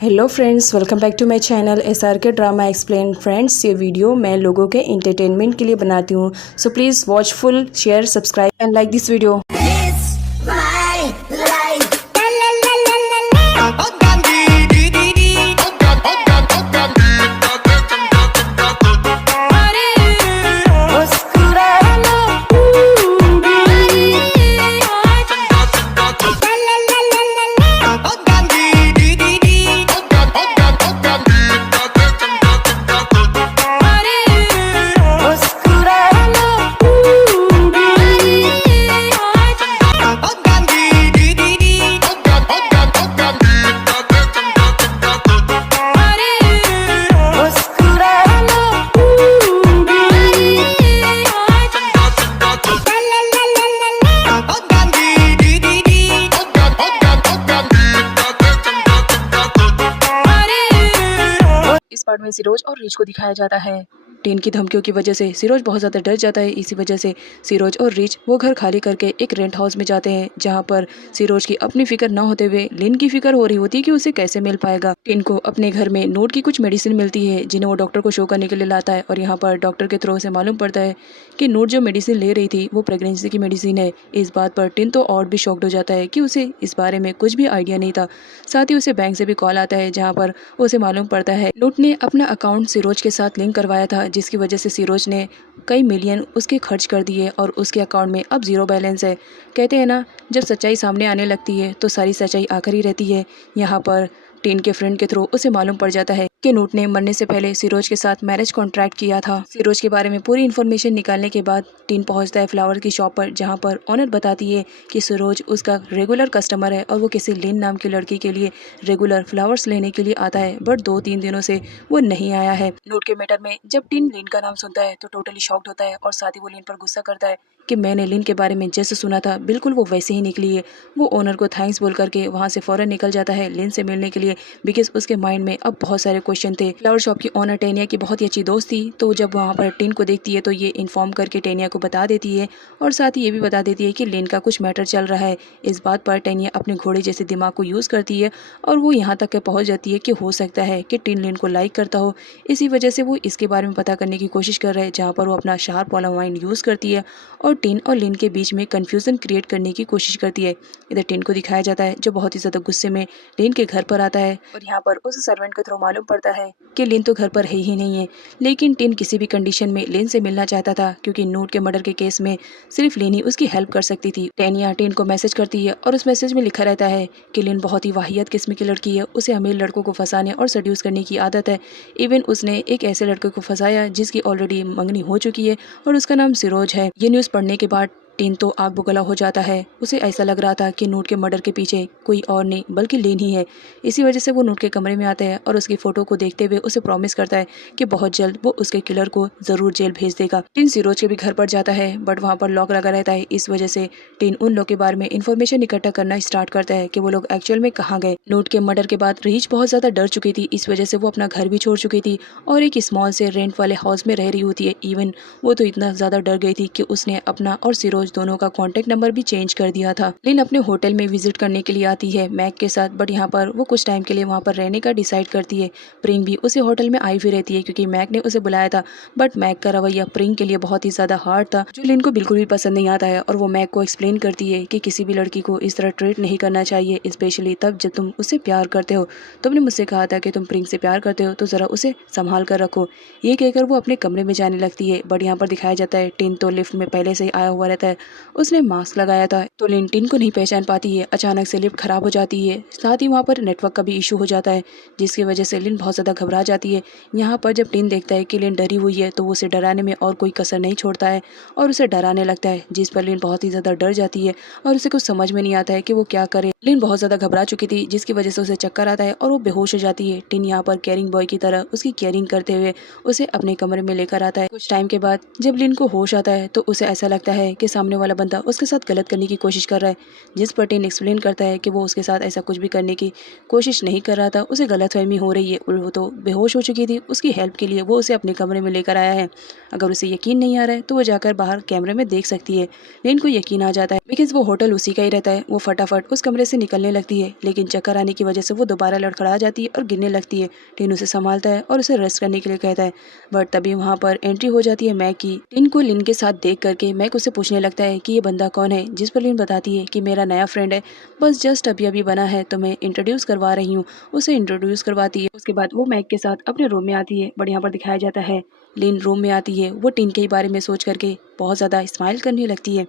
Hello friends, welcome back to my channel SRK drama explain. Friends, ये video मैं लोगों के एंटरटेनमेंट के लिए बनाती हूँ, so please watch full, share, subscribe and like this video. इस पार्ट में सिरोज और रीच को दिखाया जाता है। टीन की धमकियों की वजह से सिरोज बहुत ज़्यादा डर जाता है। इसी वजह से सिरोज और रीच वो घर खाली करके एक रेंट हाउस में जाते हैं, जहाँ पर सिरोज की अपनी फिक्र न होते हुए लिन की फिक्र हो रही होती है कि उसे कैसे मिल पाएगा। टीन को अपने घर में नोट की कुछ मेडिसिन मिलती है, जिन्हें वो डॉक्टर को शो करने के लिए लाता है, और यहाँ पर डॉक्टर के थ्रू से मालूम पड़ता है कि नोट जो मेडिसिन ले रही थी वो प्रेगनेंसी की मेडिसिन है। इस बात पर टिन तो और भी शॉक्ड हो जाता है कि उसे इस बारे में कुछ भी आइडिया नहीं था। साथ ही उसे बैंक से भी कॉल आता है, जहाँ पर उसे मालूम पड़ता है नोट ने अपना अकाउंट सिरोज के साथ लिंक करवाया था, जिसकी वजह से सिरोज ने कई मिलियन उसके खर्च कर दिए और उसके अकाउंट में अब जीरो बैलेंस है। कहते हैं ना, जब सच्चाई सामने आने लगती है तो सारी सच्चाई आकर ही रहती है। यहाँ पर टीन के फ्रेंड के थ्रू उसे मालूम पड़ जाता है कि नोट ने मरने से पहले सिरोज के साथ मैरिज कॉन्ट्रैक्ट किया था। सिरोज के बारे में पूरी इन्फॉर्मेशन निकालने के बाद टीन पहुंचता है फ्लावर की शॉप पर, जहां पर ऑनर बताती है कि सिरोज उसका रेगुलर कस्टमर है और वो किसी लिन नाम की लड़की के लिए रेगुलर फ्लावर्स लेने के लिए आता है, बट 2-3 दिनों से वो नहीं आया है। नोट के मैटर में जब टीन लिन का नाम सुनता है तो टोटली शॉक्ड होता है, और साथ ही वो लिन पर गुस्सा करता है कि मैंने लिन के बारे में जैसे सुना था बिल्कुल वो वैसे ही निकली है। वो ओनर को थैंक्स बोल करके वहाँ से फौरन निकल जाता है लिन से मिलने के लिए, बिकॉज उसके माइंड में अब बहुत सारे क्वेश्चन थे। फ्लावर शॉप की ओनर टेनिया की बहुत ही अच्छी दोस्त थी, तो जब वहाँ पर टिन को देखती है तो ये इन्फॉर्म करके टेनिया को बता देती है, और साथ ही ये भी बता देती है कि लिन का कुछ मैटर चल रहा है। इस बात पर टेनिया अपने घोड़े जैसे दिमाग को यूज़ करती है और वो यहाँ तक के पहुँच जाती है कि हो सकता है कि टिन लिन को लाइक करता हो। इसी वजह से वो इसके बारे में पता करने की कोशिश कर रहे हैं, जहाँ पर वो अपना शार्प वाला माइंड यूज़ करती है और टिन और लिन के बीच में कन्फ्यूज़न क्रिएट करने की कोशिश करती है। इधर टिन को दिखाया जाता है जो बहुत ही ज़्यादा गुस्से में लिन के घर पर आता है, और यहाँ पर उस सर्वेंट के थ्रू मालूम पड़ता है कि लिन तो घर पर है ही नहीं है। लेकिन टिन किसी भी कंडीशन में लिन से मिलना चाहता था, क्योंकि नोट के मर्डर के केस में सिर्फ लिन ही उसकी हेल्प कर सकती थी। टेनिया टिन को मैसेज करती है और उस मैसेज में लिखा रहता है कि लिन बहुत ही वाहियत किस्म की लड़की है, उसे अमीर लड़कों को फंसाने और सड्यूस करने की आदत है। इवन उसने एक ऐसे लड़के को फंसाया जिसकी ऑलरेडी मंगनी हो चुकी है और उसका नाम सिरोज है। ये न्यूज़ पढ़ने के बाद टीन तो आग बगला हो जाता है। उसे ऐसा लग रहा था कि नोट के मर्डर के पीछे कोई और नहीं बल्कि लिन ही है। इसी वजह से वो नोट के कमरे में आता है और उसकी फ़ोटो को देखते हुए उसे प्रॉमिस करता है कि बहुत जल्द वो उसके किलर को ज़रूर जेल भेज देगा। टीन सिरोज के भी घर पर जाता है, बट वहाँ पर लॉक लगा रहता है। इस वजह से टीन उन लोग के बारे में इन्फॉर्मेशन इकट्ठा करना स्टार्ट करता है कि वो लोग एक्चुअल में कहाँ गए। नोट के मर्डर के बाद रीच बहुत ज़्यादा डर चुकी थी, इस वजह से वो अपना घर भी छोड़ चुकी थी और एक स्मॉल से रेंट वाले हाउस में रह रही होती है। इवन वो तो इतना ज़्यादा डर गई थी कि उसने अपना और सिरोज दोनों का कॉन्टेक्ट नंबर भी चेंज कर दिया था। लिन अपने होटल में विजिट करने के लिए आती है मैक के साथ, बट यहाँ पर वो कुछ टाइम के लिए वहाँ पर रहने का डिसाइड करती है। प्रिंग भी उसे होटल में आई हुई रहती है, क्योंकि मैक ने उसे बुलाया था, बट मैक का रवैया प्रिंग के लिए बहुत ही ज्यादा हार्ड था, जो लिन को बिल्कुल भी पसंद नहीं आता है। और वो मैक को एक्सप्लेन करती है कि किसी भी लड़की को इस तरह ट्रीट नहीं करना चाहिए, स्पेशली तब जब तुम उससे प्यार करते हो। तुमने मुझसे कहा था कि तुम प्रिंग से प्यार करते हो, तो जरा उसे संभाल कर रखो। ये कहकर वो अपने कमरे में जाने लगती है, बट यहाँ पर दिखाया जाता है टिन तो लिफ्ट में पहले से ही आया हुआ रहता है। उसने मास्क लगाया था तो लिन टिन को नहीं पहचान पाती है। अचानक से लिफ्ट खराब हो जाती है, साथ ही वहाँ पर नेटवर्क का भी इशू हो जाता है, जिसकी वजह से लिन बहुत ज़्यादा घबरा जाती है। यहाँ पर जब टिन देखता है कि लिन डरी हुई है तो वो उसे डराने में और कोई कसर नहीं छोड़ता है और उसे डराने लगता है, जिस पर लिन बहुत ही ज़्यादा डर जाती है और उसे कुछ समझ में नहीं आता है कि वो क्या करे। लिन बहुत ज़्यादा घबरा चुकी थी, जिसकी वजह से उसे चक्कर आता है और वो बेहोश हो जाती है। टिन यहाँ पर केयरिंग बॉय की तरह उसकी केयरिंग करते हुए उसे अपने कमरे में लेकर आता है। कुछ टाइम के बाद जब लिन को होश आता है तो उसे ऐसा लगता है कि सामने वाला बंदा उसके साथ गलत करने की कोशिश कर रहा है, जिस पर टिन एक्सप्लेन करता है कि वो उसके साथ ऐसा कुछ भी करने की कोशिश नहीं कर रहा था, उसे गलतफहमी हो रही है और वो तो बेहोश हो चुकी थी। उसकी हेल्प के लिए वो उसे अपने कमरे में लेकर आया है। अगर उसे यकीन नहीं आ रहा है तो वो जाकर बाहर कैमरे में देख सकती है। लिन को यकीन आ जाता है बिकॉज वो होटल उसी का ही रहता है। वो फटाफट उस कमरे से निकलने लगती है, लेकिन चक्कर आने की वजह से वो दोबारा लड़खड़ा जाती है और गिरने लगती है। टिन उसे संभालता है और उसे रेस्ट करने के लिए कहता है, बट तभी वहाँ पर एंट्री हो जाती है मैक की। टिन को लिन के साथ देख करके मैक उसे पूछने लगता है कि ये बंदा कौन है, जिस पर लिन बताती है कि मेरा नया फ्रेंड है, बस जस्ट अभी अभी बना है तो मैं इंट्रोड्यूस करवा रही हूँ। उसे इंट्रोड्यूस करवाती है। उसके बाद वो मैक के साथ अपने रूम में आती है। बट यहाँ पर दिखाया जाता है लिन रूम में आती है, वो टिन के बारे में सोच करके बहुत ज़्यादा स्माइल करने लगती है।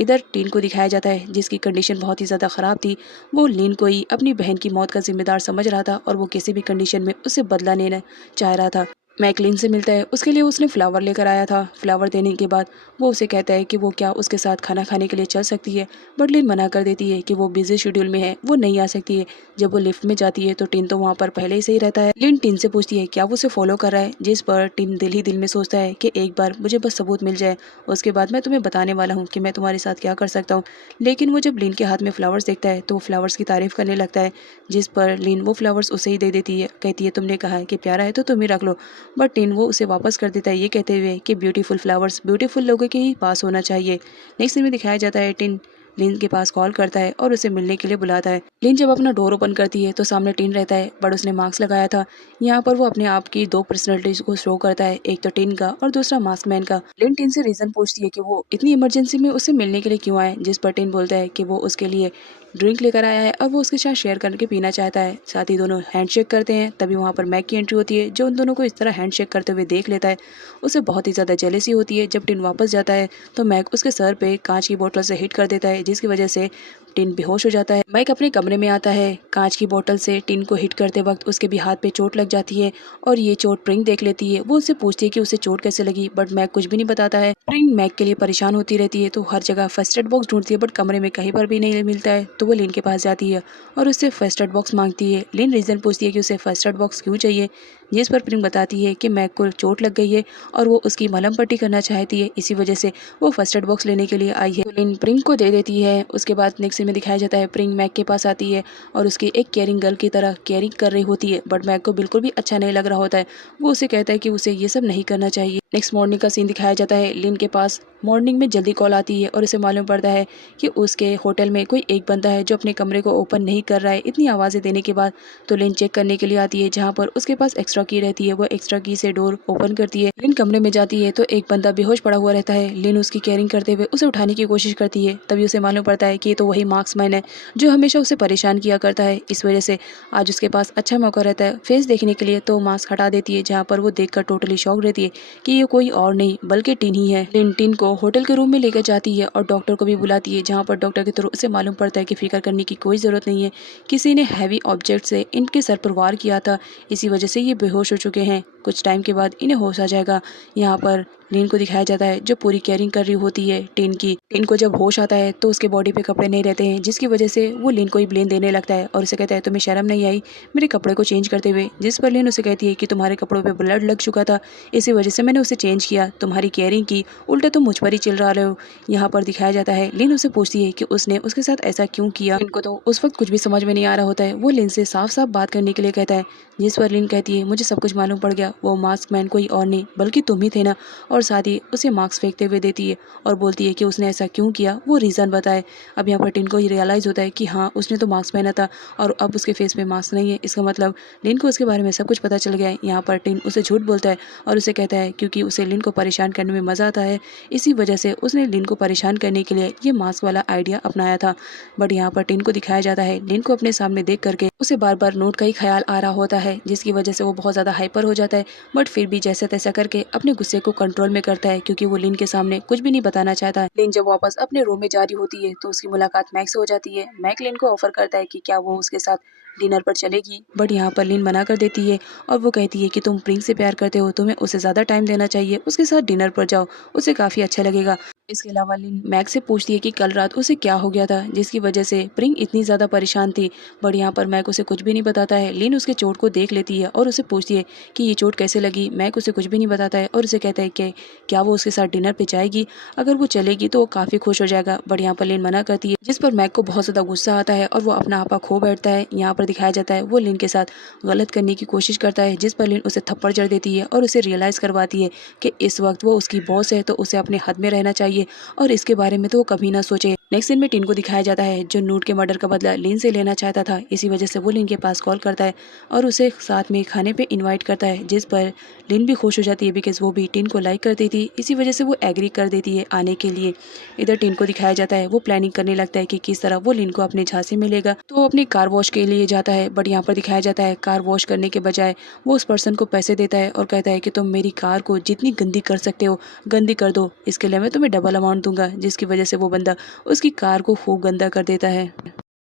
इधर टिन को दिखाया जाता है जिसकी कंडीशन बहुत ही ज़्यादा ख़राब थी। वो लिन को ही अपनी बहन की मौत का जिम्मेदार समझ रहा था और वो किसी भी कंडीशन में उससे बदला लेना चाह रहा था। मैक लिन से मिलता है, उसके लिए उसने फ्लावर लेकर आया था। फ्लावर देने के बाद वो उसे कहता है कि वो क्या उसके साथ खाना खाने के लिए चल सकती है, बट लिन मना कर देती है कि वो बिजी शेड्यूल में है, वो नहीं आ सकती है। जब वो लिफ्ट में जाती है तो टिन तो वहाँ पर पहले ही से ही रहता है। लिन टिन से पूछती है क्या वो उसे फॉलो कर रहा है, जिस पर टिन दिल ही दिल में सोचता है कि एक बार मुझे बस सबूत मिल जाए, उसके बाद मैं तुम्हें बताने वाला हूँ कि मैं तुम्हारे साथ क्या कर सकता हूँ। लेकिन वो जब लिन के हाथ में फ्लावर्स देखता है तो वो फ्लावर्स की तारीफ करने लगता है, जिस पर लिन वो फ्लावर्स उसे ही दे देती है। कहती है तुमने कहा है कि प्यारा है तो तुम ही रख लो, बट टिन वो उसे वापस कर देता है ये कहते हुए कि ब्यूटीफुल फ्लावर्स ब्यूटीफुल लोगों के ही पास होना चाहिए। नेक्स्ट सीन में दिखाया जाता है टिन लिन के पास कॉल करता है और उसे मिलने के लिए बुलाता है। लिन जब अपना डोर ओपन करती है तो सामने टिन रहता है, बट उसने मास्क लगाया था। यहाँ पर वो अपने आप की दो पर्सनैलिटीज को शो करता है, एक तो टिन का और दूसरा मास्क मैन का। लिन टिन से रीजन पूछती है कि वो इतनी इमरजेंसी में उससे मिलने के लिए क्यों आए, जिस पर टिन बोलता है कि वो उसके लिए ड्रिंक लेकर आया है और वो उसके साथ शेयर करके पीना चाहता है। साथ ही दोनों हैंडशेक करते हैं। तभी वहाँ पर मैक की एंट्री होती है जो उन दोनों को इस तरह हैंडशेक करते हुए देख लेता है। उसे बहुत ही ज़्यादा जेलेसी होती है। जब टिन वापस जाता है तो मैक उसके सर पे कांच की बोतल से हिट कर देता है, जिसकी वजह से टिन बेहोश हो जाता है। मैक अपने कमरे में आता है। कांच की बोतल से टिन को हिट करते वक्त उसके भी हाथ पे चोट लग जाती है और ये चोट प्रिंग देख लेती है। वो उससे पूछती है कि उसे चोट कैसे लगी, बट मैक कुछ भी नहीं बताता है। प्रिंग मैक के लिए परेशान होती रहती है, तो हर जगह फर्स्ट एड बॉक्स ढूंढती है, बट कमरे में कहीं पर भी नहीं मिलता है। तो वो लिन के पास जाती है और उससे फर्स्ट एड बॉक्स मांगती है। लिन रीज़न पूछती है कि उसे फर्स्ट एड बॉक्स क्यों चाहिए, जिस पर प्रिंग बताती है कि मैक को चोट लग गई है और वो उसकी मलहम पट्टी करना चाहती है, इसी वजह से वो फर्स्ट एड बॉक्स लेने के लिए आई है। तो लिन प्रिंग को दे देती है। उसके बाद नेक्स्ट सीन में दिखाया जाता है प्रिंग मैक के पास आती है और उसकी एक केयरिंग गर्ल की तरह केयरिंग कर रही होती है, बट मैक को बिल्कुल भी अच्छा नहीं लग रहा होता है। वो उसे कहता है कि उसे ये सब नहीं करना चाहिए। नेक्स्ट मॉर्निंग का सीन दिखाया जाता है। लिन के पास मॉर्निंग में जल्दी कॉल आती है और उसे मालूम पड़ता है कि उसके होटल में कोई एक बंदा है जो अपने कमरे को ओपन नहीं कर रहा है। इतनी आवाज़ें देने के बाद तो लिन चेक करने के लिए आती है, जहाँ पर उसके पास एक्स्ट्रा की रहती है। वो एक्स्ट्रा की से डोर ओपन करती है। लिन कमरे में जाती है तो एक बंदा बेहोश पड़ा हुआ रहता है। लिन उसकी केयरिंग करते हुए उसे उठाने की कोशिश करती है। तभी उसे मालूम पड़ता है कि ये तो वही मार्क्समैन है जो हमेशा उसे परेशान किया करता है। इस वजह से आज उसके पास अच्छा मौका रहता है फेस देखने के लिए, तो मास्क हटा देती है, जहाँ पर वो देखकर टोटली शॉक रहती है कि ये कोई और नहीं बल्कि टिन ही है। लिन टिन को होटल के रूम में लेकर जाती है और डॉक्टर को भी बुलाती है, जहाँ पर डॉक्टर के थ्रू उसे मालूम पड़ता है कि फिक्र करने की कोई ज़रूरत नहीं है, किसी ने हैवी ऑब्जेक्ट से इनके सर पर वार किया था, इसी वजह से ये बेहोश हो चुके हैं। कुछ टाइम के बाद इन्हें होश आ जाएगा। यहाँ पर लिन को दिखाया जाता है जो पूरी केयरिंग कर रही होती है टिन की। टिन को जब होश आता है तो उसके बॉडी पे कपड़े नहीं रहते हैं, जिसकी वजह से वो लिन को ही ब्लेम देने लगता है और उसे कहता है तुम्हें शर्म नहीं आई मेरे कपड़े को चेंज करते हुए, जिस पर लिन उसे कहती है कि तुम्हारे कपड़ों पे ब्लड लग चुका था, इसी वजह से मैंने उसे चेंज किया, तुम्हारी केयरिंग की, उल्टा तुम मुझ पर ही चिल्ला रहे हो। यहाँ पर दिखाया जाता है लिन उसे पूछती है कि उसने उसके साथ ऐसा क्यों किया। लिन को तो उस वक्त कुछ भी समझ में नहीं आ रहा होता है। वो लिन से साफ साफ बात करने के लिए कहता है, जिस पर लिन कहती है मुझे सब कुछ मालूम पड़ गया, वो मास्क मैन कोई और नहीं बल्कि तुम ही थे ना, और साथ ही उसे मास्क फेंकते हुए देती है और बोलती है कि उसने ऐसा क्यों किया, वो रीज़न बताए। अब यहाँ पर टिन को ही रियलाइज़ होता है कि हाँ उसने तो मास्क पहना था और अब उसके फेस पे मास्क नहीं है, इसका मतलब लिन को उसके बारे में सब कुछ पता चल गया है। यहाँ पर टिन उसे झूठ बोलता है और उसे कहता है क्योंकि उसे लिन को परेशान करने में मज़ा आता है, इसी वजह से उसने लिन को परेशान करने के लिए ये मास्क वाला आइडिया अपनाया था। बट यहाँ पर टिन को दिखाया जाता है लिन को अपने सामने देख करके उसे बार बार नोट का ही ख्याल आ रहा होता है, जिसकी वजह से वो बहुत ज़्यादा हाइपर हो जाता है, बट फिर भी जैसे तैसा करके अपने गुस्से को कंट्रोल में करता है, क्योंकि वो लिन के सामने कुछ भी नहीं बताना चाहता है। लिन जब वापस अपने रूम में जा रही होती है तो उसकी मुलाकात मैक से हो जाती है। मैक लिन को ऑफर करता है कि क्या वो उसके साथ डिनर पर चलेगी, बट यहाँ पर लिन मना कर देती है और वो कहती है कि तुम प्रिंस से प्यार करते हो, तुम्हें उसे ज़्यादा टाइम देना चाहिए, उसके साथ डिनर पर जाओ, उसे काफ़ी अच्छा लगेगा। इसके अलावा लिन मैग से पूछती है कि कल रात उसे क्या हो गया था जिसकी वजह से प्रिंग इतनी ज़्यादा परेशान थी। बट यहाँ पर मैग उसे कुछ भी नहीं बताता है। लिन उसके चोट को देख लेती है और उसे पूछती है कि ये चोट कैसे लगी। मैग उसे कुछ भी नहीं बताता है और उसे कहता है कि क्या वो उसके साथ डिनर पे जाएगी। अगर वो चलेगी तो वो काफ़ी खुश हो जाएगा। बट यहाँ पर लिन मना करती है जिस पर मैग को बहुत ज़्यादा गुस्सा आता है और वो अपना आपा खो बैठता है। यहाँ पर दिखाया जाता है वो लिन के साथ गलत करने की कोशिश करता है जिस पर लिन उसे थप्पड़ जड़ देती है और उसे रियलाइज़ करवाती है कि इस वक्त वो उसकी बॉस है तो उसे अपने हद में रहना चाहिए और इसके बारे में तो वो कभी ना सोचे। नेक्स्ट सीन में टिन को दिखाया जाता है जो नूट के मर्डर का बदला लिन से लेना चाहता था। इसी वजह से वो लिन के पास कॉल करता है और उसे साथ में खाने पे इनवाइट करता है जिस पर लिन भी खुश हो जाती है बिकॉज वो भी टिन को लाइक करती थी। इसी वजह से वो एग्री कर देती है आने के लिए। इधर टिन को दिखाया जाता है वो प्लानिंग करने लगता है कि किस तरह वो लिन को अपने झांसे में लेगा तो वो अपनी कार वॉश के लिए जाता है। बट यहाँ पर दिखाया जाता है कार वॉश करने के बजाय वो उस पर्सन को पैसे देता है और कहता है कि तुम मेरी कार को जितनी गंदी कर सकते हो गंदी कर दो, इसके लिए मैं तुम्हें डबल अमाउंट दूंगा। जिसकी वजह से वो बंदा उसकी कार को खूब गंदा कर देता है।